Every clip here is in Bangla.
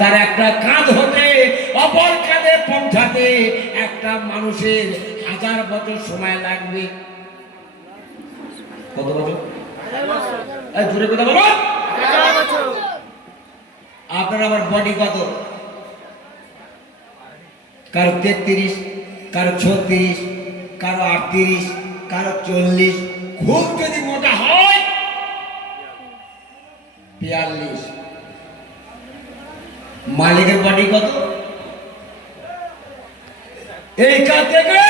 তার একটা কাঁধ হতে অপর কাঁধে পৌঁছাতে একটা মানুষের 1000 বছর সময় লাগবে। কত বছর? জোরে কথা বলো। আপনার আমার বডি কত? কারো 33, কারো 36, কারো 38, কারো 40, খুব যদি মোটা হয় 42। মালিকের বডি কত? এই কাঁধ থেকে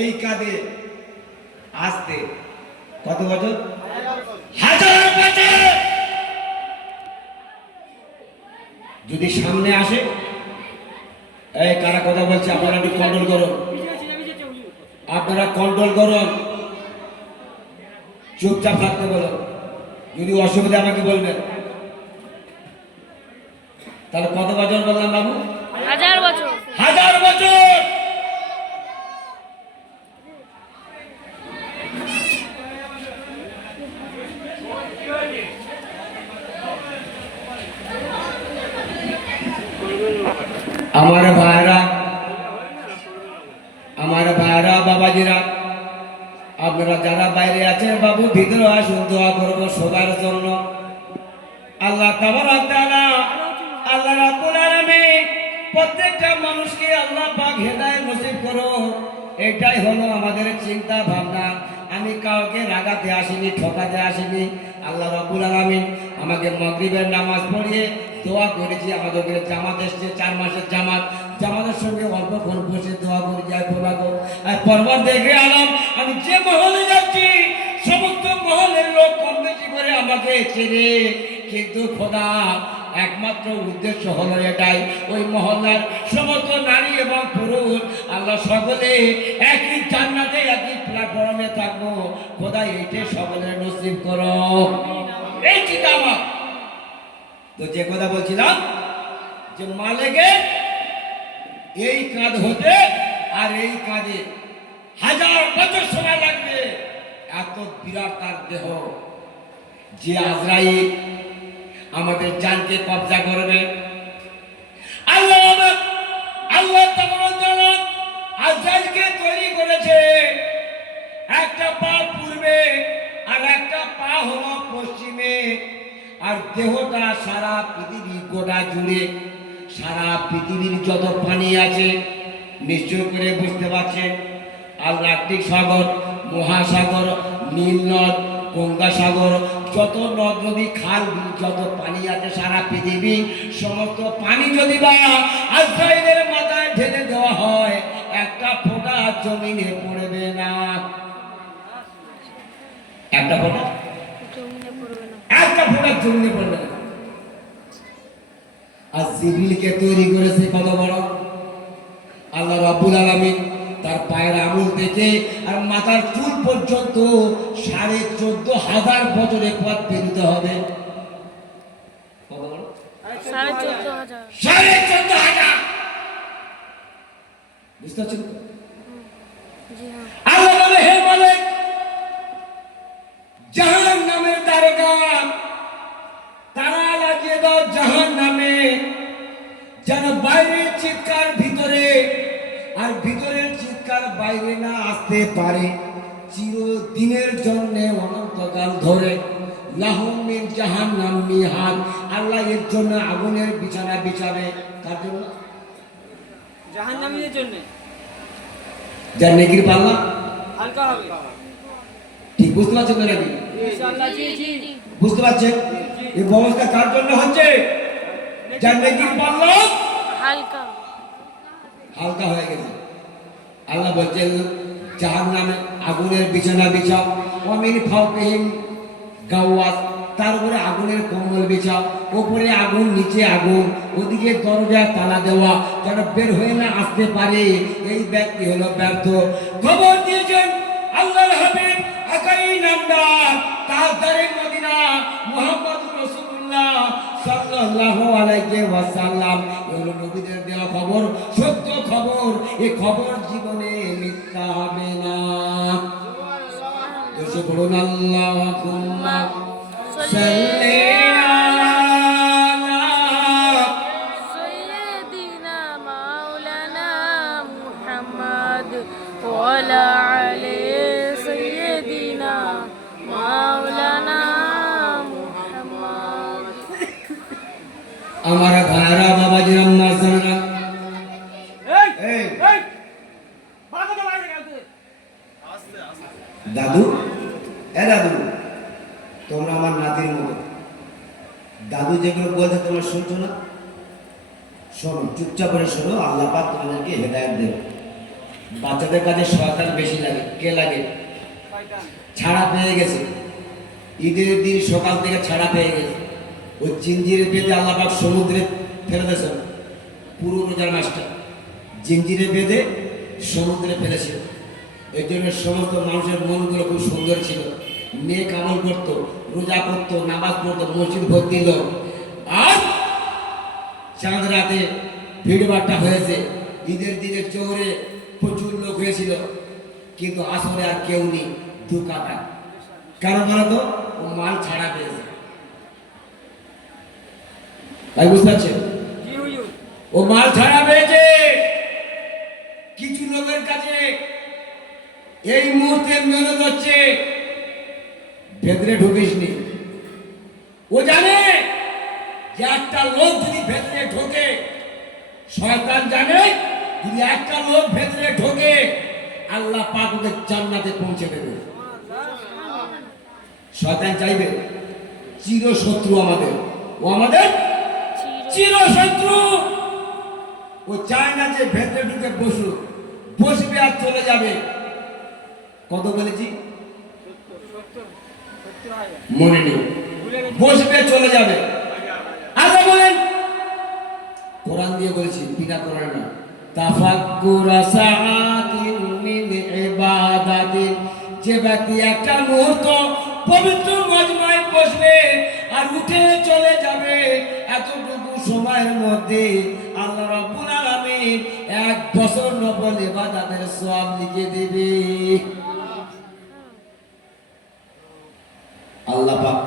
এই কাঁধে আসতে কত বছর? 1000 বছর। যদি সামনে আসে, এই কারা কথা বলছে আপনারা একটু কন্ট্রোল করুন, আপনারা কন্ট্রোল করুন, চুপচাপ থাকতে বলুন। যদি অসুবিধা আমাকে বলবেন। তাহলে কত বছর বললাম বাবু? 1000 বছর। 1000 বছর। আমার ভাইরা বাবাজিরা, আপনারা যারা বাইরে আছেন বাবু ভিতরে আসুন, দোয়া করব সবার জন্য। আল্লাহ তাবারক তাআলা, আল্লাহ রাব্বুল আলামিন প্রত্যেকটা মানুষকে আল্লাহ পাক হেদায়েত নসিব করো, এটাই হলো আমাদের চিন্তা ভাবনা। আমি কাউকে রাগাতে আসিনি, ঠকাতে আসিনি। আল্লাহ রাব্বুল আলামিন আমাকে মাগরিবের নামাজ পড়িয়ে দোয়া করেছি। আমাদের ওখানে জামাত এসছে, 4 মাসের জামাত। জামাতের সঙ্গে অল্পক্ষণ বসে দোয়া করে যায় বলাগো। আর পরবার দেখে আলাম, আমি যে মহলে যাচ্ছি সমস্ত মহলের লোক কম বেশি করে আমাকে চেনে, কিন্তু খোদা একমাত্র উদ্দেশ্য হলো এটাই, ওই মহল্লার সমস্ত নারী এবং পুরুষ আল্লাহ সকলে একই জান্নাতে একই প্ল্যাটফর্মে থাকবো। খোদা এইটাই সকলের নসিব করো, এই চিন্তা আমার। তো যে কথা বলছিলাম যে মালিকের এই কাঁধ হতে আর এই কাঁধে 1000 বছর সময় লাগবে। এত বিরাট তার দেহ, যে আজরাইল আমাদের জানকে কবজা করবে। আল্লাহ আজরাইলকে তৈরি করেছে, একটা পা পূর্বে আর একটা পা হলো পশ্চিমে। আর দেহটা সারা পৃথিবী গোটা জুড়ে, সারা পৃথিবীর যত পানি আছে নিশ্চয় করে বুঝতে পারছেন। আটলান্টিক সাগর, মহাসাগর, নীল নদ, গঙ্গা সাগর, যত নদ নদী খাল যত পানি আছে সারা পৃথিবী, সমস্ত পানি যদি বা আজরাইলের মাথায় ঢেলে দেওয়া হয়, একটা ফোঁটা জমিনে পড়বে না। একটা ফোঁটা জমিনে পড়বে না। আর জিবরিলকে তৈরি করেছে কত বড় আল্লাহ রাব্বুল আলামিন। তার পায়ের আঙুল থেকে আর মাথার চুল পর্যন্ত 14,500 বছরের পথ পেরোতে হবে। কত বড়? 14,500। বুঝতে পারছেন? আল্লাহ বলে, হে মালিক, জাহান্নামের দারোগা তালা লাগিয়ে দাও জাহান্নামে, যেন বাইরের চিৎকার ভিতরে আর ভিতরের চিৎকার বাইরে না আসতে পারে চিরদিনের জন্য, অনন্তকাল ধরে। লাহুম মিন জাহান্নাম মিহাদ, আল্লাহ এর জন্য আগুনের বিছানা বিছাবে। কার জন্য? জাহান্নামীদের জন্য। যার নেকির পাল্লা হালকা হবে। ঠিক বুঝতে পারছেন তো নাকি? ইনশাআল্লাহ। জি জি বুঝতে পারছেন? এই ব্যবস্থা কার জন্য হচ্ছে? যার নেকির পাল্লা হালকা হালকা হয়ে গেছে। আল্লাহ বলছেন জাহান্নামে আগুনের বিছানা বিছাও, ওয়ামিন ফাওকিহিম গাওয়াস, তার উপরে আগুনের কম্বল বিছাও, উপরে আগুন নিচে আগুন, ওদিকে দরজা তালা দেওয়া, যেন বের হয়ে না আসতে পারে। এই ব্যক্তি হলো ব্যর্থ। খবর দিয়েছেন আল্লাহর হাবিব আকাই নামদার তাজদারে মদিনা মুহাম্মদ রাসূলুল্লাহ সাল্লাল্লাহু আলাইহি ওয়াসাল্লাম। এগুলো নবীদের দেওয়া খবর, সত্য খবর। এই খবর জীবনে মিথ্যা হবে না। এসে বলুন আল্লাহুম্মা সাল্লি আলা আমার ভাইরা বাবাজিরা মাঝখানা এই এই এই বাবা তো বাইরে গেছে দাদু দাদু তোমরা আমার নাতির মতো দাদু যেগুলো বলছে তোমরা শুনছো না শোনো চুপচাপ করে শোনো আল্লাহ পাক তোমাদেরকে হেদায়েত দেবে বাচ্চাদের কাছে শয়তান বেশি লাগে কে লাগে শয়তান ছাড়া পেয়ে গেছে ঈদের দিন সকাল থেকে ছাড়া পেয়ে গেছে ওই জিঞ্জিরে বেঁধে আল্লাহ পাক সমুদ্রে ফেলে দিয়েছে পুরো রোজার মাসটা জিঞ্জিরে বেঁধে সমুদ্রে ফেলেছিল এই জন্য সমস্ত মানুষের মনগুলো খুব সুন্দর ছিল নেক আমল করতো রোজা করতো নামাজ পড়তো মসজিদ ভর্তি লোক আর চাঁদ রাতে ভিড়ভাট্টা হয়েছে ঈদের দিনে চৌরে প্রচুর লোক হয়েছিল কিন্তু আসলে আর কেউ নেই দু কাটা কেন বলো তো ও মাল ছাড়া পেয়েছে তাই বুঝতে পারছেন জি হুজুর ও মাল ছাড়া পেয়েছে কিছু লোকের কাছে এই মুহূর্তে মেহনত হচ্ছে ভেতরে ঢুকিসনি ও জানে যে একটা লোক যদি ভেতরে ঢোকে শয়তান জানে যদি একটা লোক ভেতরে ঢোকে আল্লাহ পাক ওকে জান্নাতে পৌঁছে দেবে শয়তান চাইবে চির শত্রু আমাদের ও আমাদের চির শত্রু ও চায় না যে ভেতরে ঢুকে বসবে আর চলে যাবে কত বলেছি মনে নেই বসবে চলে যাবে আল্লাহ বলেন কোরআন দিয়ে বলেছি বিনা কোরআন না তাফাক্কুর সাআতিন মিন ইবাদাতিন যে ব্যক্তি একটা মুহূর্ত পবিত্র মজমায় বসবে আর উঠে চলে যাবে এতটুকু সময়ের মধ্যে আল্লাহ রাব্বুল আলামিন 1 বছর নফল ইবাদতের সওয়াব লিখে দেবে আল্লাহ পাক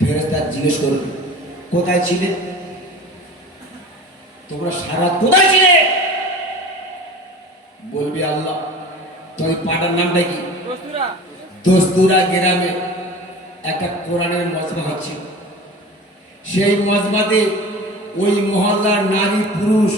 ফেরেশতা জিজ্ঞেস করবে কোথায় ছিলে তোমরা সারা কোথায় ছিলে বলবি আল্লাহ তোর পাটার নামটা কি দোস্তুরা দোস্তুরা গ্রামে একটা কোরআনের মজমা হচ্ছে সেই মজমাতে ওই মহল্লার নারী পুরুষ